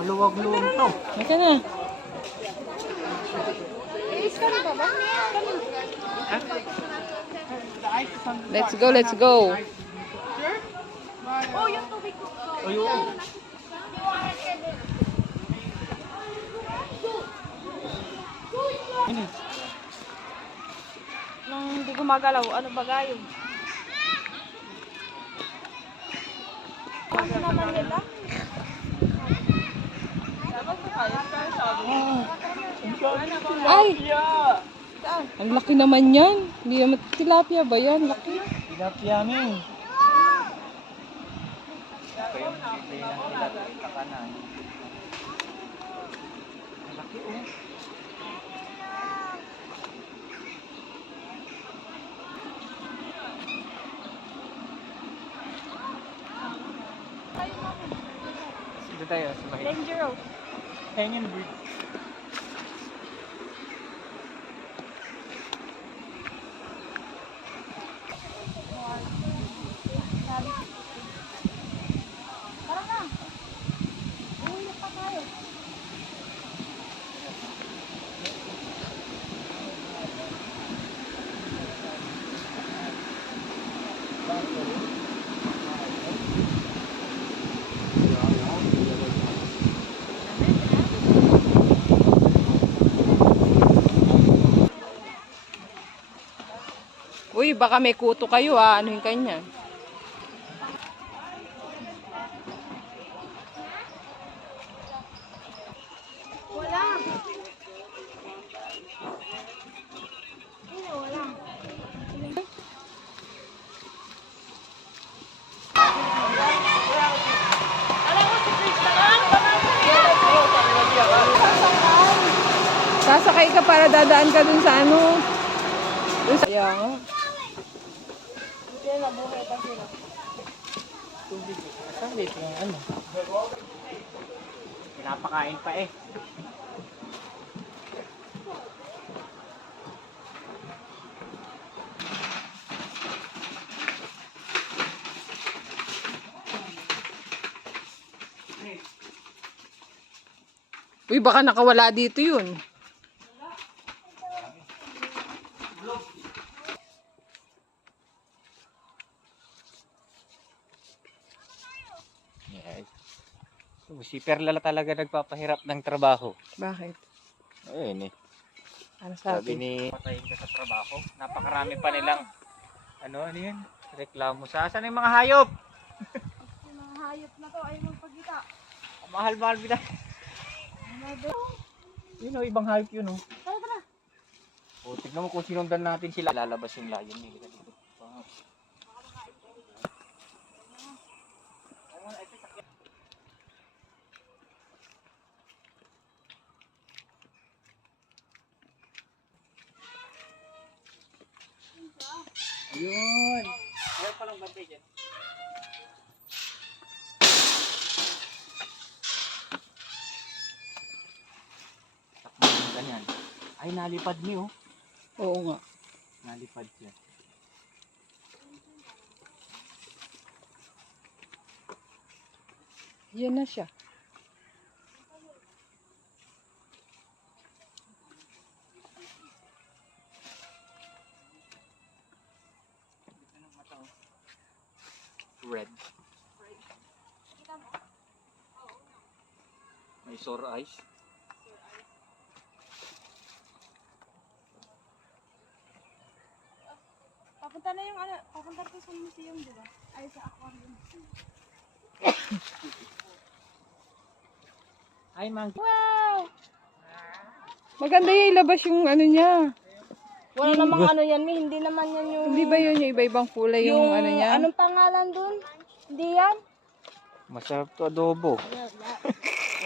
Maluwag-luwag to. Maka na. Let's go, let's go. Oh, yung tubig ko. Ayun. Nung hindi gumagalaw, ano ba gayon? Ano naman nila? Ay! Ang laki naman yan. Hindi naman tilapia ba yan? Laki. Tilapia mi. Ito yung bibili ng tilapia sa kanan. Malaki oh. Dito tayo sa bahay. Dangerous. Hanging bridge. Tara na. Uwi pa tayo. Uy, baka may kuto kayo ah. Anuhin kayo niyan? Wala. Wala. Sasakay ka para dadaan ka dun sa ano. Dun sa... Kaya nga. Buti nabuhay pa sila. Tubig. Saan dito yung ano? Pinapakain pa eh. Uy, baka nakawala dito yun. Yes. Si Perla talaga nagpapahirap ng trabaho. Bakit? Ayun eh. Ano Sabi sabi? ni patayin ka sa trabaho. Napakarami pa nilang ano yun? Reklamo sa asan yung mga hayop? Yung mga hayop na to ay magpagkita. Mahal-mahal bida. Yun o, ibang hayop yun o. Tara, tara. O, tignan mo kung sinundan natin sila. Lalabas yung lion nila dito. Ayun. Ayaw palang bantay dyan. Takbo yung ganyan. Ay, nalipad niyo. Oo nga. Nalipad siya. Yan na siya. Red. May sore eyes. Papunta na yung ano, papunta ko sa museum, di ba? Ay, sa aquarium. Hi, monkey. Wow! Maganda yung ilabas yung ano niya. Wala namang ano yan, hindi naman yan yung... Hindi ba yun yung iba-ibang kulay yung ano niya? Anong pangalan dun? Hindi yan? Masarap to adobo.